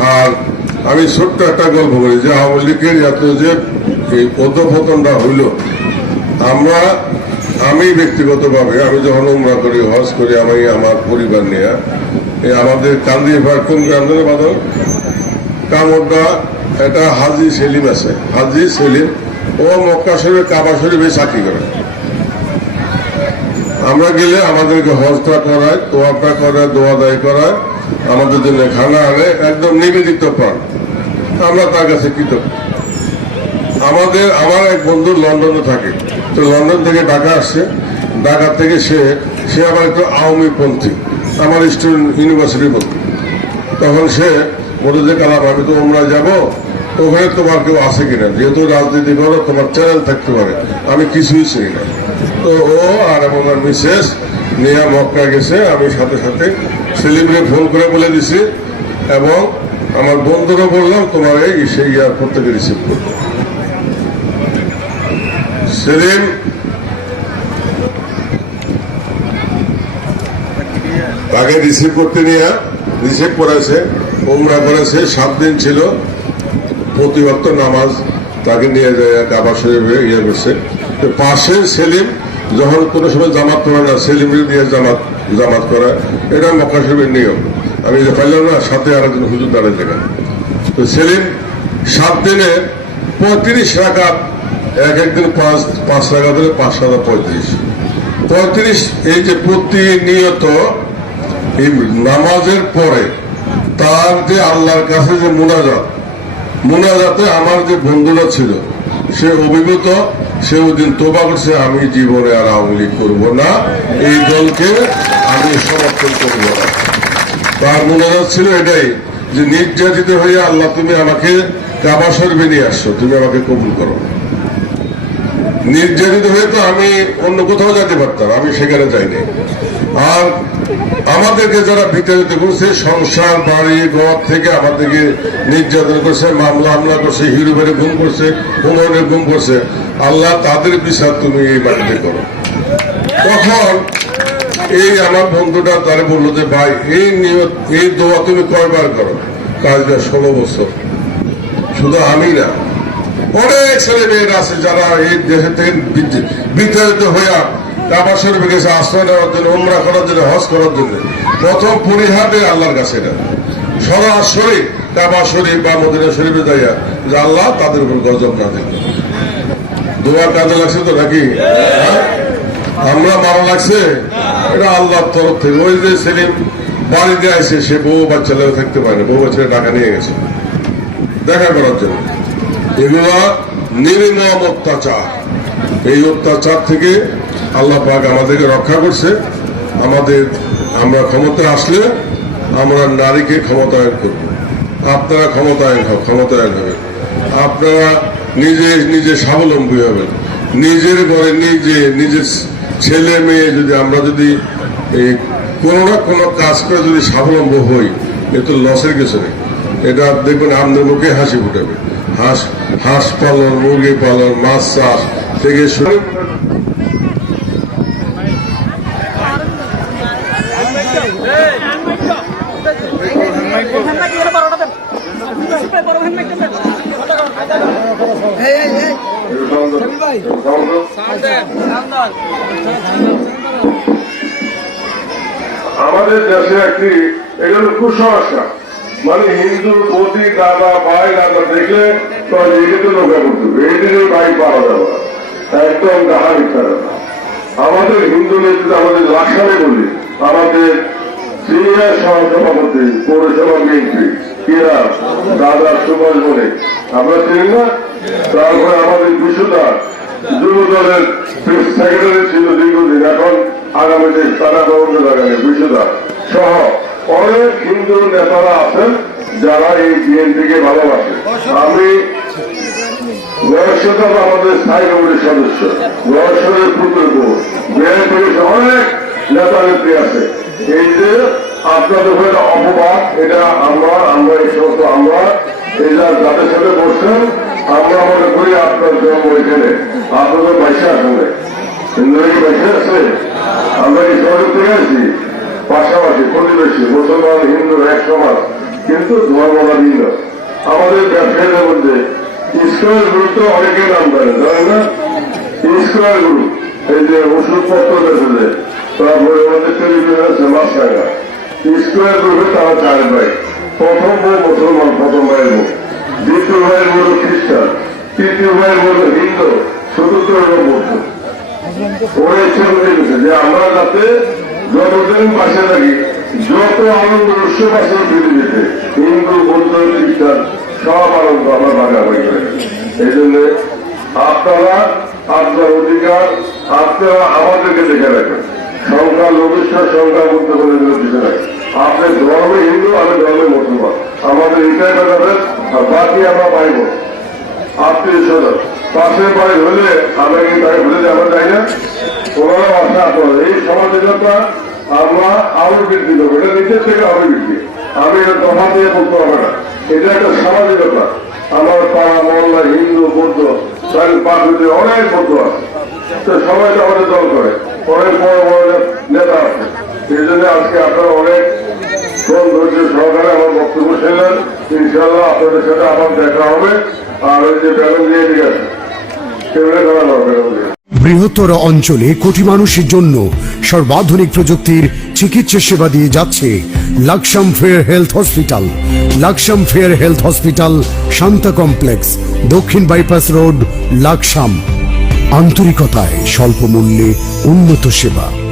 আর আমি ছোট্ট একটা গল্প করি যে আওয়ামী লীগের এত যে এই অধপতনটা হইল, আমরা, আমি ব্যক্তিগতভাবে, আমি যখন উমরা করি, হজ করি, আমি আমার পরিবার নিয়ে আমাদের কান্দিভার কোন কান্দনে বাদল? কামড়টা এটা হাজি সেলিম আছে, হাজি সেলিম, ও মক্কা শরীফে, কাবা শরীফে চাকরি করে। আমরা গেলে আমাদেরকে হজটা করায় তোয়াটা করায় দোয়া দায় করায় আমাদের জন্য খানা আনে একদম নিবেদিত প্রাণ। আমরা তার কাছে কৃতজ্ঞ। আমাদের, আমার এক বন্ধু লন্ডনে থাকে। তো লন্ডন থেকে ঢাকা আসছে। ঢাকা থেকে সে সে আবার একটু আওয়ামী পন্থী আমার স্টুডেন্ট ইউনিভার্সিটির পন্থী তখন সে বলে যে, কালাম, আমি তো ওমরা যাব। ওখানে তোমার কেউ আছে কিনা? যেহেতু রাজনীতি করো, তোমার চ্যানেল থাকতে পারে। আমি কিছুই চিনি না। তো ও আর আমার মিসেস নিয়ে মক্কা গেছে। আমি সাথে সাথে সেলিমকে ফোন করে বলে দিছি এবং আমার বন্ধুরা বললাম, তোমার এই সেই এয়ারপোর্ট থেকে রিসিভ করব সেলিম তাকে রিসিভ করতে নিয়ে রিসিভ করেছে, উমরা করেছে, সাত দিন ছিল প্রতি ভক্ত নামাজ তাকে নিয়ে যায়, কাবা শরীফে ইয়ে করছে। পাশে সেলিম, যখন কোনো সময় জামাত করে না সেলিম দিয়ে জামাত জামাত করা। এটা মক্কা শরীফের নিয়ম। আমি যে পাইলাম না, সাথে আর একজন হুজুর দাঁড়িয়ে যেখানে তো সেলিম, সাত দিনে পঁয়ত্রিশ রাকাত, এক একদিন পাঁচ পাঁচ রাকাত হলে পাঁচ সাদা পঁয়ত্রিশ। পঁয়ত্রিশ, এই যে প্রতিনিয়ত এই নামাজের পরে তার যে আল্লাহর কাছে যে মোনাজাত, মোনাজাতে আমার যে বন্ধুরা ছিল, সে অভিজ্ঞত সে ওদিন তোবা করছে, আমি জীবনে আর আওয়ামী করব না। এই দলকে আমি সমর্থন করব না। তার মোনাজাত ছিল এটাই, যে নির্যাতিত হয়ে আল্লাহ, তুমি আমাকে কাবা নিয়ে আসছো, তুমি আমাকে কবুল করো। নির্যাতিত হয়ে তো আমি অন্য কোথাও যেতে পারতাম, আমি সেখানে যাইনি। আর আমাদেরকে যারা বিতাড়িত করছে, সংসার, বাড়ি, ঘর থেকে আমাদেরকে নির্যাতন করছে, মামলা হামলা করছে, হিরো বেড়ে গুম করছে হুমনের গুম করছে আল্লাহ তাদের বিচার তুমি এই বাড়িতে করো। তখন এই আমার বন্ধুটা তারে বলল যে, ভাই, এই নিয়ত, এই দোয়া তুমি কয়বার করো? কাজটা ষোলো বছর। শুধু আমি না, অনেক ছেলে মেয়েরা আছে যারা এই দেশে বিতাড়িত হইয়া কাবা শরীফে গেছে আশ্রয় নেওয়ার জন্য, উমরা করার জন্য, হজ করার জন্য। প্রথম পরিহাবে আল্লাহর কাছে এটা সরাসরি কাবা শরীফ বা মদিনা শরীফে যাইয়া যে আল্লাহ তাদের উপর গজব না দিল দোয়ার কাজে লাগছে তো নাকি? হ্যাঁ? আমরা মারা লাগছে? এটা আল্লাহর তরফ থেকে। ওই যে সেলিম বাড়িতে আসে সে বউ বাচ্চা লেগে থাকতে পারে বউ বাচ্চা টাকা নিয়ে গেছে। দেখা করার জন্য। এগুলা নির্মম অত্যাচার। এই অত্যাচার থেকে আল্লাহ পাক আমাদেরকে রক্ষা করছে। আমাদের, আমরা ক্ষমতায় আসলে আমরা নারীকে ক্ষমতায়ন করব। আপনারা ক্ষমতায়ন হোক ক্ষমতায়ন হবে আপনারা নিজে নিজে স্বাবলম্বী হবেন নিজের ঘরে নিজে, নিজের ছেলে মেয়ে যদি আমরা যদি কোনো না কোনো কাজ করে যদি স্বাবলম্বী হই, এ তো লসের কিছু নেই। এটা দেখবেন আমাদের মুখে হাসি ফুটাবে। হাঁস হাঁস পালন, মুরগি পালন, মাছ চাষ থেকে শুরু আমাদের দেশে একটি এটা হলো কুসংস্কার। মানে হিন্দু পতি দাদা, ভাই, দাদা দেখলে তো আমাদের হিন্দু নেতৃত্ব, আমাদের লাশারে বলি, আমাদের সিনিয়র সহসভাপতি পৌরসভা বিএনপি এরা দাদা সুভাষ বলে। আমরা চিনি না? তারপরে আমাদের বিশুদা যুব দলের সেক্রেটারি ছিল দীর্ঘদিন, এখন আগামীতে তারা ভবনে লাগানে বিশুদা সহ অনেক হিন্দু নেতারা আছেন যারা এই বিএনপিকে ভালোবাসে। আমি বয়সতা আমাদের স্থায়ী কমিটির সদস্য বয়সের পুত্র বিএনপির অনেক নেতা নেত্রী আছে। এই যে আপনাদের উপরে অপবাদ, এটা আমরা আমরা এই সমস্ত আমরা, এই যাদের সাথে বসছেন আমরা মনে করি আপনার জন্ম আপনাদের পয়সা আসলে হিন্দু কি পয়সা আমরা এই পাশাপাশি প্রতিবেশী, মুসলমান, হিন্দু কিন্তু ধর্মটা ভিন্ন। আমাদের ব্যবসায়ীদের নাম করেন জানেন না? স্কোয়ার গ্রুপ এই যে ওষুধপত্র দেশে তারপরে আমাদের টেলিভিশন আছে তারা চার ভাই। প্রথম মুসলমান, প্রথম ভাইয়ের বউ। দ্বিতীয় ভাইয়ের বউ খ্রিস্টান, তৃতীয় ভাইয়ের বউ হিন্দু, চতুর্থ হল বৌদ্ধ। ওরা ইচ্ছা করে গেছে যে আমরা যাতে যতদিন পাশে থাকি, যত আনন্দ উৎসব আছে পৃথিবীতে হিন্দু, বৌদ্ধ, খ্রিস্টান, সব আনন্দ আমরা ভাগাভাগি করে এই জন্য আপনারা আপনার অধিকার, আপনারা আমাদেরকে দেখে রাখেন সংখ্যা লঘিষ্ঠ সংখ্যা কিছু নাই আপনি ধর্মে হিন্দু, আমি ধর্মে মুসলমান আমাদের এটাই বেড়াবেন আর বাকি আমরা পাইব। আত্মীয় স্বজন। পাশের বাড়ি হলে আমরা কি তাকে ভুলে যাব তাই না? ওনারা আশা করে। এই সমাজেরটা আমরা আরও বৃদ্ধি করব এটা নিজের থেকে আরও বৃদ্ধি আমি এটা দফা দিয়ে বলতে হবে না। এটা একটা সামাজিকতা আমার পাড়া, মহল্লা, হিন্দু, বৌদ্ধ, তার পাশে অনেক বৌদ্ধ আছে। তো সবাই আমাদের দল করে। অনেক বড় বড় নেতা আছে। এই জন্য আজকে আপনারা অনেক ধৈর্য সহকারে আমার বক্তব্য শুনলেন। ইনশাল্লাহ আপনাদের সাথে আবার দেখা হবে। আর ওই যে বেলুন দিয়ে আছে। সেগুলো করা হবে বৃহত্তর অঞ্চলে কোটি মানুষের জন্য সর্বাধুনিক প্রযুক্তির চিকিৎসা সেবা দিয়ে যাচ্ছে Laksam fair health hospital. Laksam fair health hospital Shanta complex, দক্ষিণ বাইপাস রোড, লাকসাম। আন্তরিকতায় স্বল্প মূল্যে উন্নত সেবা।